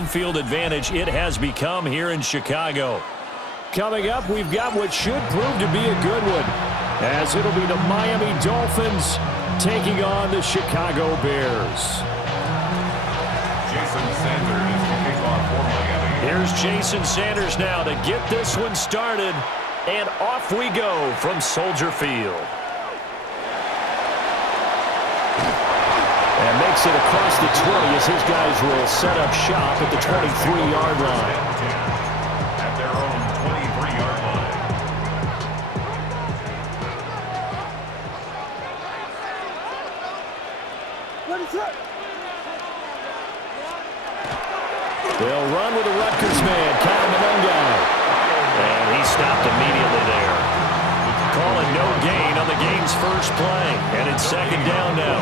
home field advantage it has become here in Chicago. Coming up, we've got what should prove to be a good one, as it'll be the Miami Dolphins taking on the Chicago Bears. Jason Sanders to kick off for Miami. Here's Jason Sanders now to get this one started, and off we go from Soldier Field. And makes it across the 20 as his guys will set up shop at the 23-yard line. At their own 23-yard line. They'll run with the Rutgers man, and he stopped immediately there. Calling no gain on the game's first play, and it's second down now.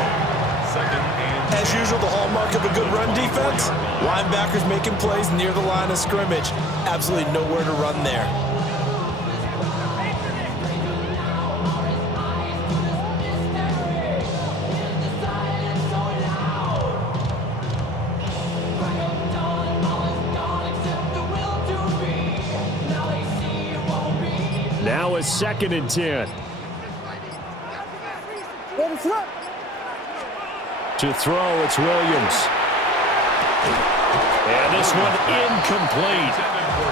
As usual, the hallmark of a good run defense, linebackers making plays near the line of scrimmage. Absolutely nowhere to run there. Now a 2nd and 10. To throw, it's Williams. And this one incomplete.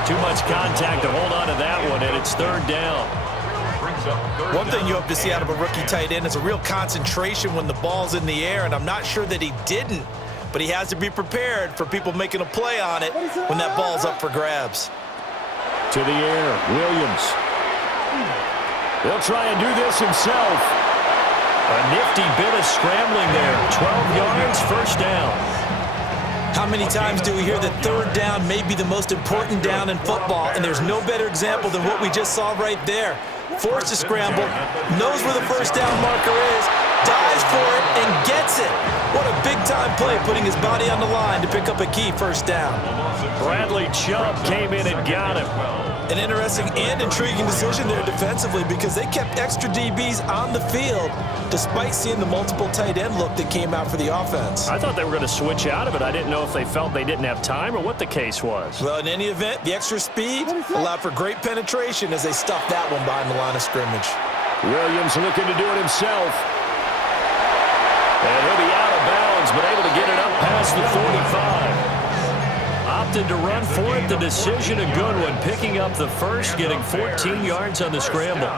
Too much contact to hold on to that one, and it's 3rd down. One thing you hope to see out of a rookie tight end is a real concentration when the ball's in the air, and I'm not sure that he didn't, but he has to be prepared for people making a play on it when that ball's up for grabs. To the air, Williams. He'll try and do this himself. A nifty bit of scrambling there. 12 yards, first down. How many times do we hear that 3rd down may be the most important down in football, and there's no better example than what we just saw right there. Forced to scramble, knows where the first down marker is, dives for it, and gets it. What a big-time play, putting his body on the line to pick up a key first down. Bradley Chubb came in and got him. An interesting and intriguing decision there defensively because they kept extra DBs on the field despite seeing the multiple tight end look that came out for the offense. I thought they were going to switch out of it. I didn't know if they felt they didn't have time or what the case was. Well, in any event, the extra speed allowed for great penetration as they stuffed that one behind the line of scrimmage. Williams looking to do it himself. And he'll be out of bounds, but able to get it up past the 45. Opted to run for it. The decision, a good one. Picking up the first, getting 14 yards on the scramble.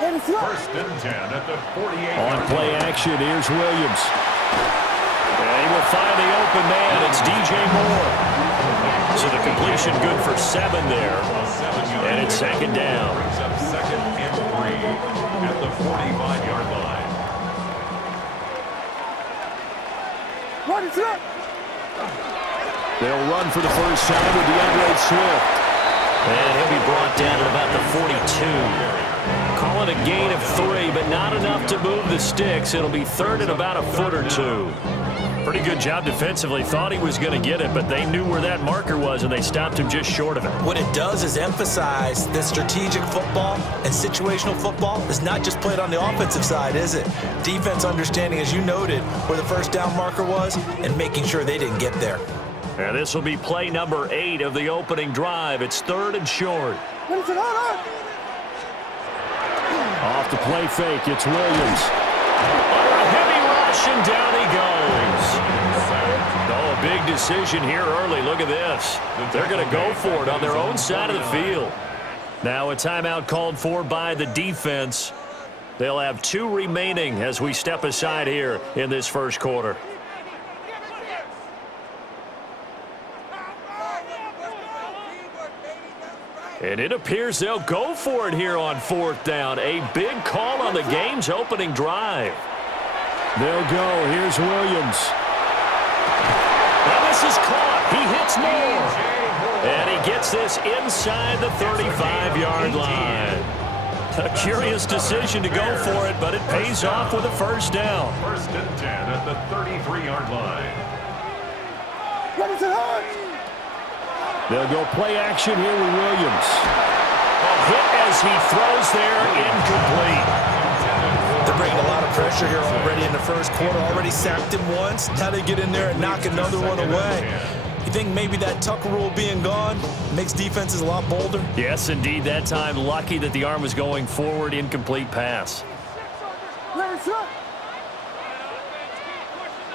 1st and 10 at the 48. On play action, here's Williams. And he will find the open man. It's DJ Moore. So the completion good for 7 there. And it's 2nd down. Brings up 2nd and 3 at the 45-yard line. What is it? They'll run for the first time with DeAndre Swift. And he'll be brought down at about the 42. Call it a gain of 3, but not enough to move the sticks. It'll be 3rd and about a foot or 2. Pretty good job defensively. Thought he was going to get it, but they knew where that marker was, and they stopped him just short of it. What it does is emphasize that strategic football and situational football is not just played on the offensive side, is it? Defense understanding, as you noted, where the first down marker was and making sure they didn't get there. And this will be play number 8 of the opening drive. It's 3rd and short. Off the play fake, it's Williams. Under a heavy rush, and down he goes. Oh, a big decision here early. Look at this. They're going to go for it on their own side of the field. Now a timeout called for by the defense. They'll have 2 remaining as we step aside here in this first quarter. And it appears they'll go for it here on 4th down. A big call on the game's opening drive. They'll go. Here's Williams. Now this is caught. He hits Moore. And he gets this inside the 35-yard line. A curious decision to go for it, but it pays off with a first down. 1st and 10 at the 33-yard line. What is it on? They'll go play action here with Williams. A hit as he throws there, incomplete. They're bringing a lot of pressure here already in the first quarter. Already sacked him once. Now they get in there and knock another one away. You think maybe that tuck rule being gone makes defenses a lot bolder? Yes, indeed. That time, lucky that the arm was going forward, incomplete pass.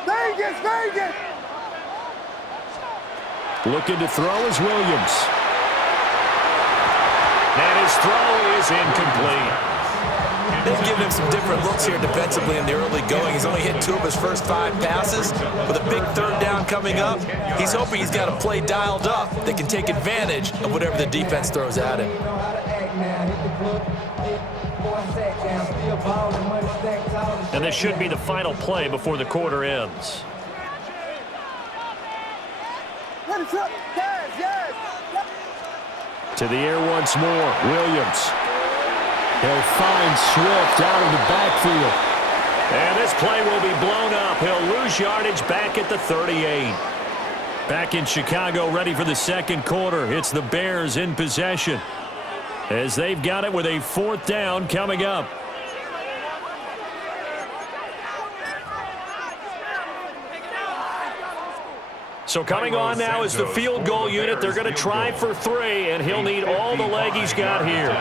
Vegas, Vegas! Looking to throw is Williams. And his throw is incomplete. They've given him some different looks here defensively in the early going. He's only hit 2 of his first 5 passes. With a big third down coming up, he's hoping he's got a play dialed up that can take advantage of whatever the defense throws at him. And this should be the final play before the quarter ends. To the air once more, Williams. He'll find Swift out of the backfield. And this play will be blown up. He'll lose yardage back at the 38. Back in Chicago, ready for the second quarter. It's the Bears in possession, as they've got it with a 4th down coming up. So coming on now is the field goal unit. They're going to try for 3, and he'll need all the leg he's got here.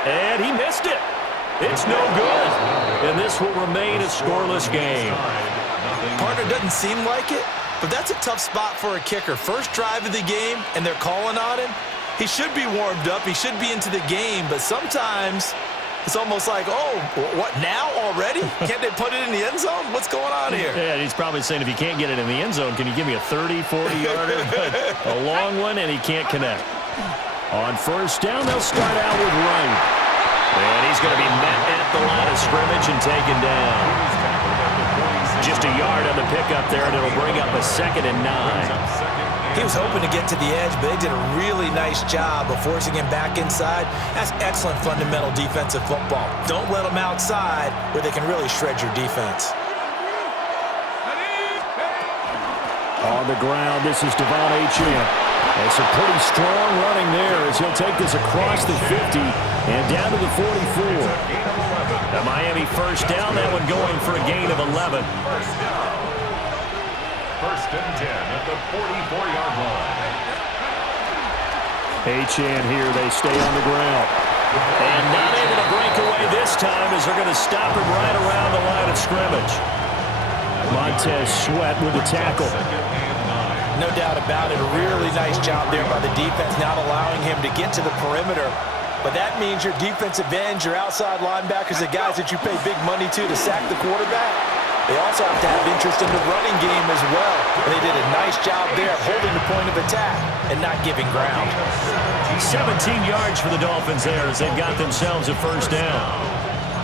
And he missed it. It's no good. And this will remain a scoreless game. Partner, doesn't seem like it, but that's a tough spot for a kicker. First drive of the game, and they're calling on him. He should be warmed up. He should be into the game, but sometimes it's almost like, oh, what, now already? Can't they put it in the end zone? What's going on here? Yeah, he's probably saying, if you can't get it in the end zone, can you give me a 30, 40-yarder? A long one, and he can't connect. On first down, they'll start out with Wright. And he's going to be met at the line of scrimmage and taken down. Just a yard on the pickup there, and it'll bring up a 2nd and 9. He was hoping to get to the edge, but they did a really nice job of forcing him back inside. That's excellent fundamental defensive football. Don't let them outside where they can really shred your defense. On the ground, this is Devon Achane. It's a pretty strong running there as he'll take this across the 50 and down to the 44. The Miami first down, that one going for a gain of 11. First and 10 at the 44-yard line. Achane here, they stay on the ground. And not able to break away this time as they're going to stop him right around the line of scrimmage. Montez Sweat with the tackle. No doubt about it. A really nice job there by the defense, not allowing him to get to the perimeter. But that means your defensive ends, your outside linebackers, the guys that you pay big money to sack the quarterback, they also have to have interest in the running game as well. And they did a nice job there holding the point of attack and not giving ground. 17 yards for the Dolphins there as they've got themselves a first down.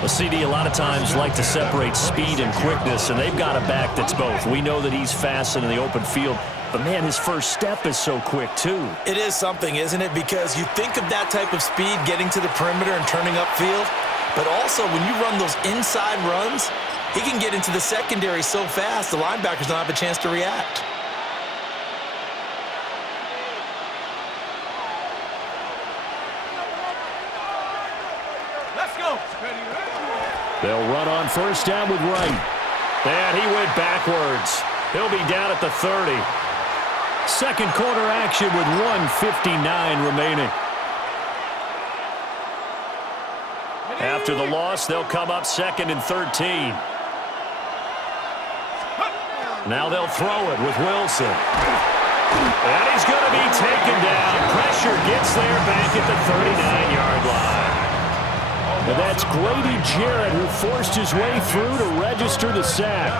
Well, CD, a lot of times like to separate speed and quickness, and they've got a back that's both. We know that he's fast in the open field, but, man, his first step is so quick, too. It is something, isn't it? Because you think of that type of speed getting to the perimeter and turning upfield, but also when you run those inside runs, he can get into the secondary so fast, the linebackers don't have a chance to react. Let's go. They'll run on first down with Wright. And he went backwards. He'll be down at the 30. Second quarter action with 1:59 remaining. After the loss, they'll come up 2nd and 13. Now they'll throw it with Wilson. And he's going to be taken down. Pressure gets there back at the 39-yard line. And that's Grady Jarrett who forced his way through to register the sack.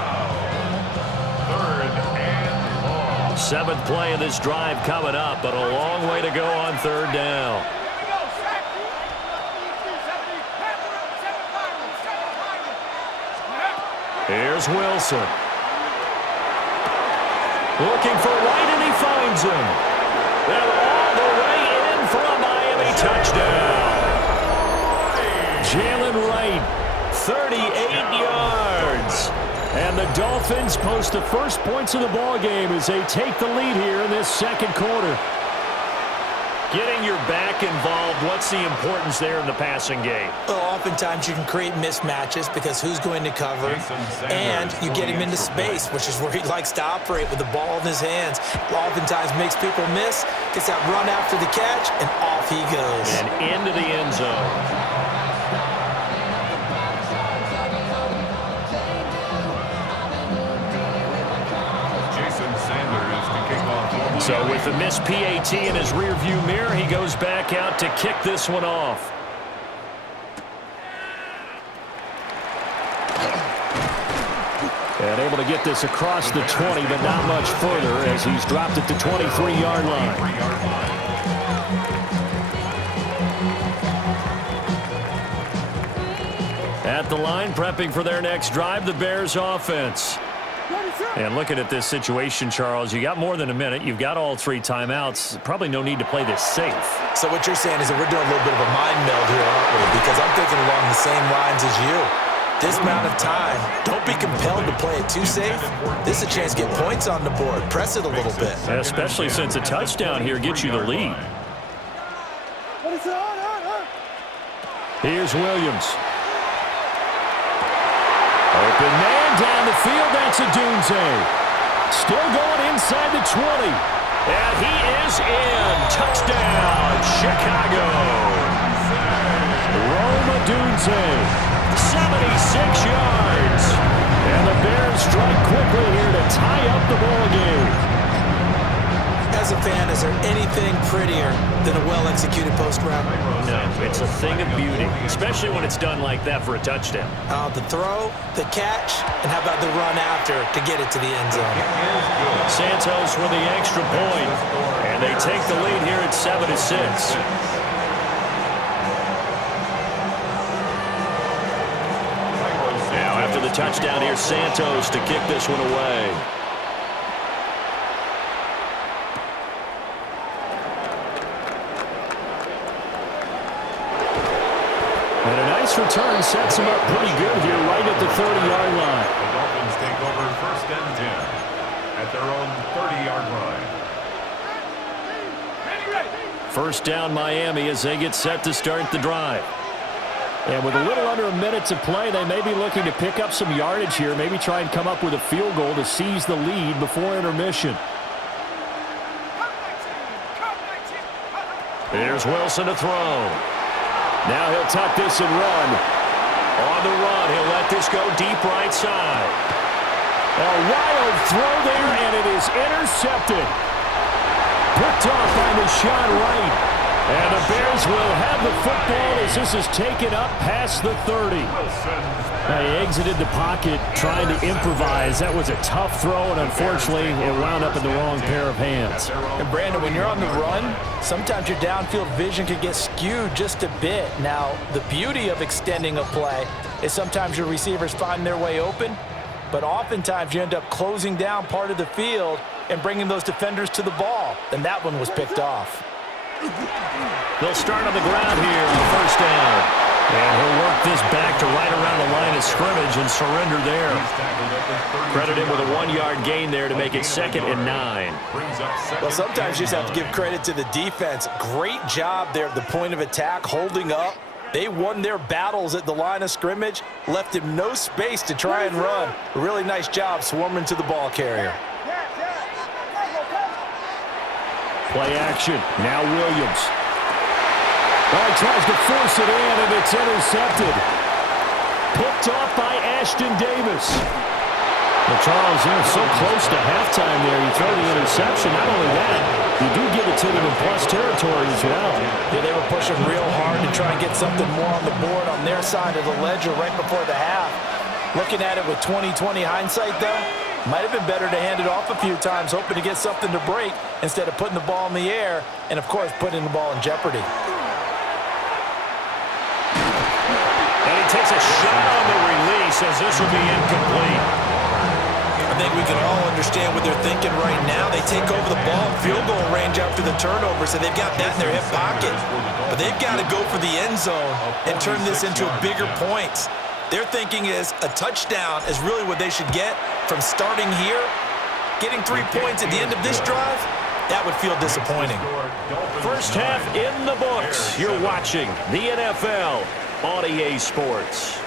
7th play of this drive coming up, but a long way to go on 3rd down. Here's Wilson. Looking for Wright, and he finds him. They're all the way in for a Miami touchdown. Jalen Wright, 38 yards. And the Dolphins post the first points of the ballgame as they take the lead here in this second quarter. Getting your back involved, what's the importance there in the passing game? Well, oftentimes you can create mismatches because who's going to cover, and you get him into space, which is where he likes to operate with the ball in his hands. Oftentimes makes people miss, gets that run after the catch, and off he goes. And into the end zone. So with the missed PAT in his rearview mirror, he goes back out to kick this one off. And able to get this across the 20, but not much further as he's dropped it to 23-yard line. At the line, prepping for their next drive, the Bears offense. And looking at this situation, Charles, you got more than a minute. You've got all 3 timeouts. Probably no need to play this safe. So what you're saying is that we're doing a little bit of a mind meld here, aren't we? Because I'm thinking along the same lines as you. This amount of time, don't be compelled to play it too safe. This is a chance to get points on the board. Press it a little bit. Especially since a touchdown here gets you the lead. Here's Williams. Open man down the field. That's a Dunze. Still going inside the 20. And he is in. Touchdown, Chicago. Roma Dunze, 76 yards. And the Bears strike quickly here to tie up the ball game. As a fan, is there anything prettier than a well-executed post route? No, it's a thing of beauty, especially when it's done like that for a touchdown. The throw, the catch, and how about the run after to get it to the end zone? Santos with the extra point, and they take the lead here at 7-6. Now after the touchdown, here's Santos to kick this one away. And a nice return sets him up pretty good here right at the 30-yard line. The Dolphins take over 1st and 10 at their own 30-yard line. First down Miami as they get set to start the drive. And with a little under a minute to play, they may be looking to pick up some yardage here, maybe try and come up with a field goal to seize the lead before intermission. Here's Wilson to throw. Now he'll tuck this and run. On the run, he'll let this go deep right side. A wild throw there, and it is intercepted. Picked off by the shot right. And the Bears will have the football as this is taken up past the 30. They exited the pocket trying to improvise. That was a tough throw, and unfortunately, it wound up in the wrong pair of hands. And Brandon, when you're on the run, sometimes your downfield vision can get skewed just a bit. Now, the beauty of extending a play is sometimes your receivers find their way open, but oftentimes you end up closing down part of the field and bringing those defenders to the ball, and that one was picked off. They'll start on the ground here on the first down. And he'll work this back to right around the line of scrimmage and surrender there. Credit him with a 1-yard gain there to make it 2nd and 9. Well, sometimes you just have to give credit to the defense. Great job there at the point of attack, holding up. They won their battles at the line of scrimmage, left him no space to try and run. A really nice job swarming to the ball carrier. Play action. Now Williams. Well, he tries to force it in, and it's intercepted. Picked off by Ashton Davis. Well, Charles, you're so close to halftime there. You throw the interception. Not only that, you do give it to them in plus territory as well. Yeah, they were pushing real hard to try and get something more on the board on their side of the ledger right before the half. Looking at it with 20/20 hindsight, though, might have been better to hand it off a few times, hoping to get something to break instead of putting the ball in the air and, of course, putting the ball in jeopardy. And he takes a shot on the release as this will be incomplete. I think we can all understand what they're thinking right now. They take over the ball in field goal range after the turnover, so they've got that in their hip pocket. But they've got to go for the end zone and turn this into bigger points. Their thinking is a touchdown is really what they should get from starting here. Getting 3 points at the end of this drive, That would feel disappointing. First half in the books. You're watching the NFL on EA Sports.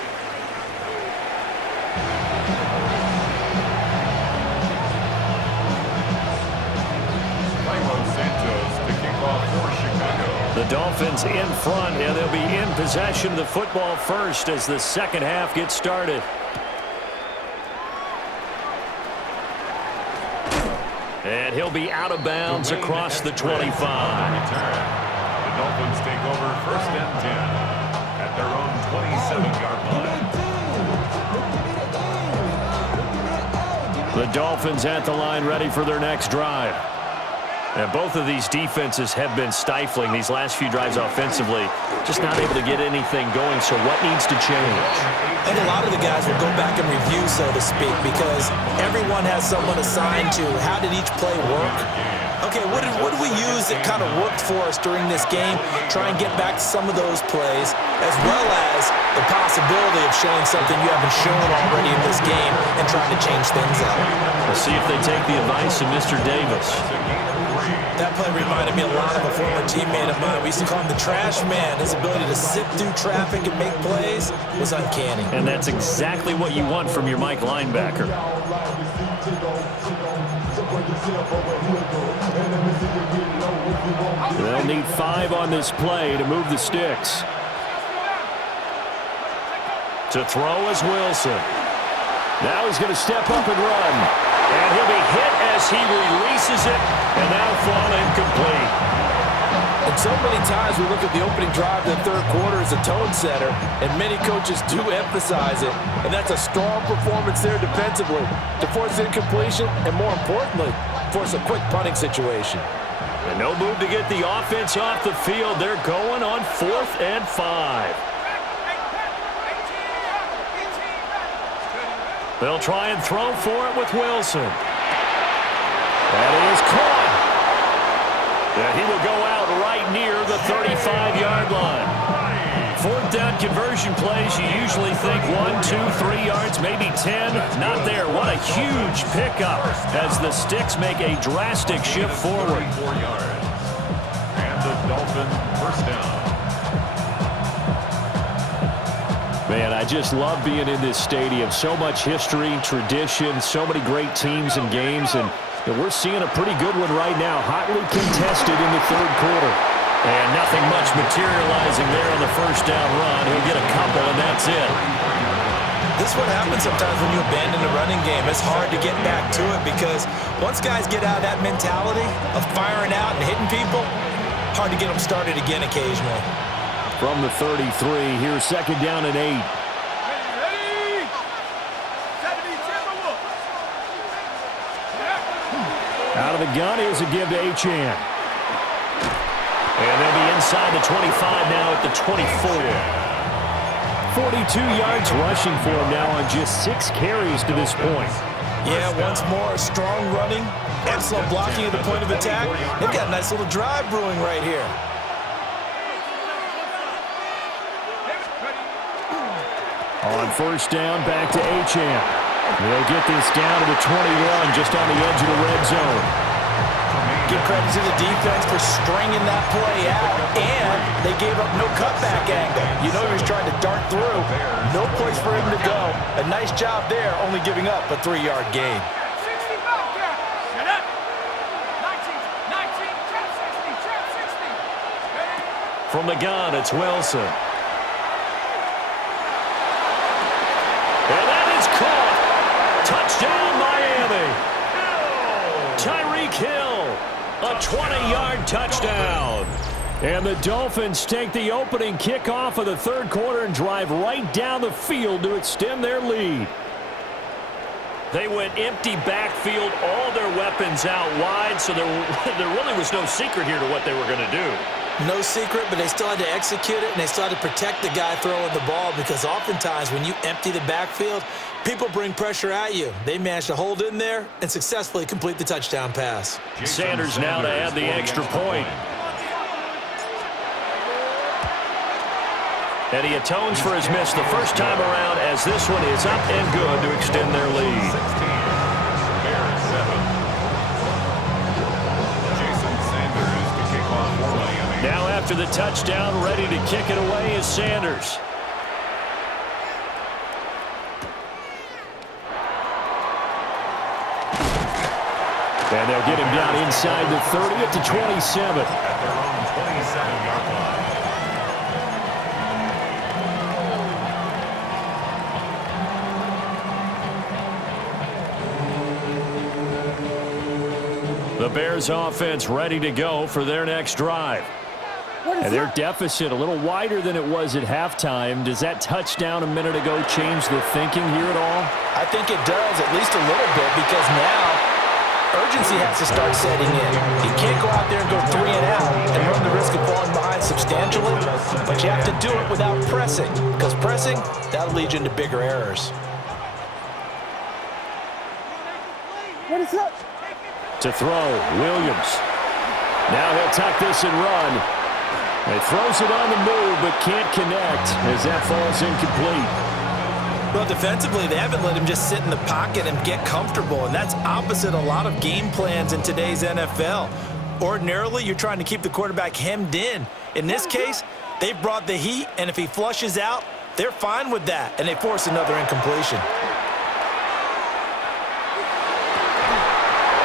The Dolphins in front, and they'll be in possession of the football first as the second half gets started. And he'll be out of bounds across the 25. The Dolphins take over first and 10 at their own 27-yard line. The Dolphins at the line ready for their next drive. And both of these defenses have been stifling these last few drives offensively. Just not able to get anything going, so what needs to change? I think a lot of the guys will go back and review, so to speak, because everyone has someone assigned to how did each play work. Okay, what did we use that kind of worked for us during this game? Try and get back to some of those plays, as well as the possibility of showing something you haven't shown already in this game and trying to change things up. We'll see if they take the advice of Mr. Davis. That play reminded me a lot of a former teammate of mine. We used to call him the trash man. His ability to sift through traffic and make plays was uncanny. And that's exactly what you want from your Mike linebacker. They'll need 5 on this play to move the sticks. To throw is Wilson. Now he's going to step up and run. And he'll be hit as he releases it, and now fall incomplete. And so many times we look at the opening drive of the third quarter as a tone setter, and many coaches do emphasize it. And that's a strong performance there defensively to force incompletion and, more importantly, force a quick punting situation. And no move to get the offense off the field. They're going on 4th and 5. They'll try and throw for it with Wilson. That is caught. And he will go out right near the 35-yard line. 4th down conversion plays, you usually think 1, 2, 3 yards, maybe 10. Not there. What a huge pickup as the sticks make a drastic shift forward. 4 yards. And the Dolphins first down. Man, I just love being in this stadium. So much history, tradition, so many great teams and games, and we're seeing a pretty good one right now, hotly contested in the third quarter. And nothing much materializing there on the first down run. He'll get a couple, and that's it. This is what happens sometimes when you abandon the running game. It's hard to get back to it because once guys get out of that mentality of firing out and hitting people, hard to get them started again occasionally. From the 33, here's second down and 8. Out of the gun, here's a give to Achane. And they'll be inside the 25 now at the 24. 42 yards rushing for him now on just 6 carries to this point. Yeah, once more, strong running, excellent blocking at the point of attack. They've got a nice little drive brewing right here. On first down, back to Achane. They'll get this down to the 21, just on the edge of the red zone. Give credit to the defense for stringing that play out, and they gave up no cutback angle. You know he was trying to dart through. No place for him to go. A nice job there, only giving up a 3-yard gain. From the gun, it's Wilson. And that is caught. Touchdown, Miami. Tyreek Hill, a 20-yard touchdown. And the Dolphins take the opening kickoff of the third quarter and drive right down the field to extend their lead. They went empty backfield, all their weapons out wide, so there really was no secret here to what they were going to do. No secret, but they still had to execute it, and they still had to protect the guy throwing the ball because oftentimes when you empty the backfield, people bring pressure at you. They managed to hold in there and successfully complete the touchdown pass. Sanders now to add the extra point. And he atones for his miss the first time around as this one is up and good to extend their lead. after the touchdown, ready to kick it away is Sanders. And they'll get him down inside the 30 at the 27. At their own 27-yard line. The Bears offense ready to go for their next drive. And their deficit a little wider than it was at halftime. Does that touchdown a minute ago change the thinking here at all? I think it does, at least a little bit, because now urgency has to start setting in. You can't go out there and go 3 and out and run the risk of falling behind substantially, but you have to do it without pressing, because pressing, that'll lead you into bigger errors. What is up? To throw, Williams. Now he'll tuck this and run. He throws it on the move, but can't connect as that falls incomplete. Well, defensively, they haven't let him just sit in the pocket and get comfortable, and that's opposite a lot of game plans in today's NFL. Ordinarily, you're trying to keep the quarterback hemmed in. In this case, they brought the heat, and if he flushes out, they're fine with that, and they force another incompletion.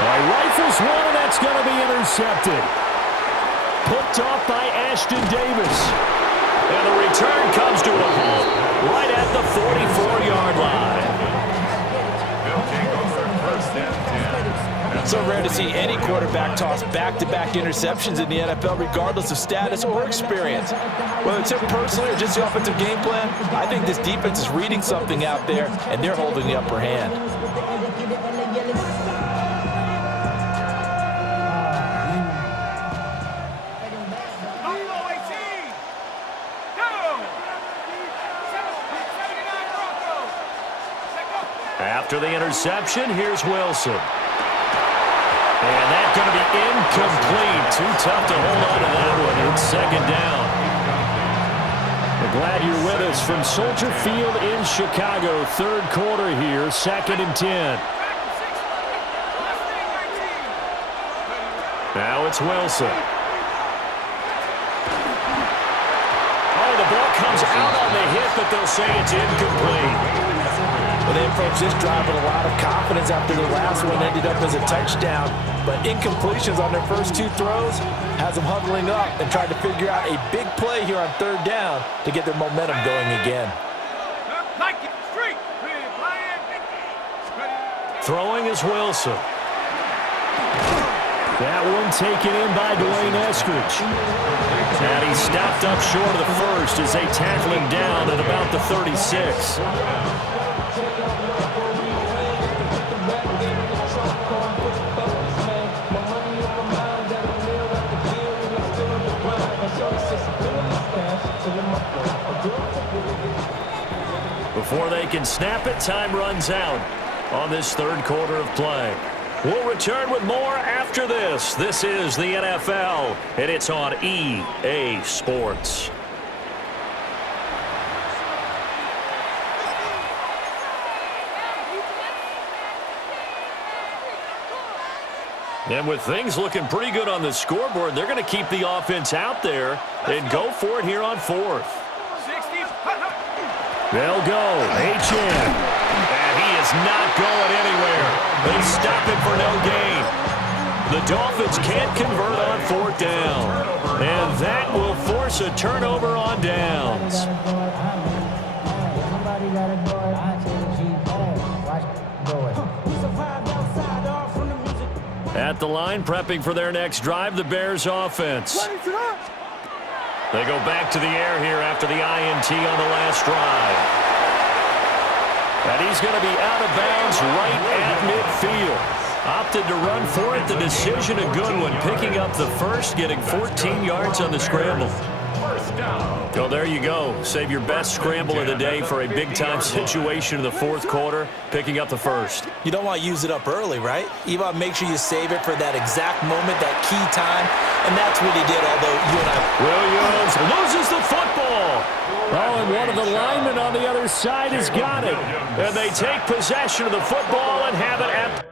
Rifles one, and that's going to be intercepted. Picked off by Ashton Davis. And the return comes to a halt right at the 44-yard line. They'll take over first and 10. It's so rare to see any quarterback toss back-to-back interceptions in the NFL, regardless of status or experience. Whether it's him personally or just the offensive game plan, I think this defense is reading something out there, and they're holding the upper hand. After the interception, here's Wilson. And that's going to be incomplete. Too tough to hold on to that one. It's second down. We're glad you're with us from Soldier Field in Chicago. Third quarter here, 2nd and 10. Now it's Wilson. Oh, the ball comes out on the hit, but they'll say it's incomplete. Well, they approached this drive with a lot of confidence after the last one ended up as a touchdown. But incompletions on their first 2 throws has them huddling up and trying to figure out a big play here on 3rd down to get their momentum going again. Throwing is Wilson. That one taken in by Dwayne Eskridge. And he stopped up short of the first as they tackle him down at about the 36. Before they can snap it, time runs out on this 3rd quarter of play. We'll return with more after this. This is the NFL, and it's on EA Sports. And with things looking pretty good on the scoreboard, they're going to keep the offense out there and go for it here on 4th. They'll go. H.N. And he is not going anywhere. They stop him for no gain. The Dolphins can't convert on 4th down. And that will force a turnover on downs. At the line, prepping for their next drive, the Bears offense. They go back to the air here after the INT on the last drive. And he's going to be out of bounds right at midfield. Opted to run for it. The decision a good one. Picking up the first, getting 14 yards on the scramble. Well, there you go. Save your best scramble of the day for a big-time situation in the 4th quarter, picking up the first. You don't want to use it up early, right? You want to make sure you save it for that exact moment, that key time, and that's what he did, although you and I... Williams loses the football. Oh, and one of the linemen on the other side has got it. And they take possession of the football and have it at...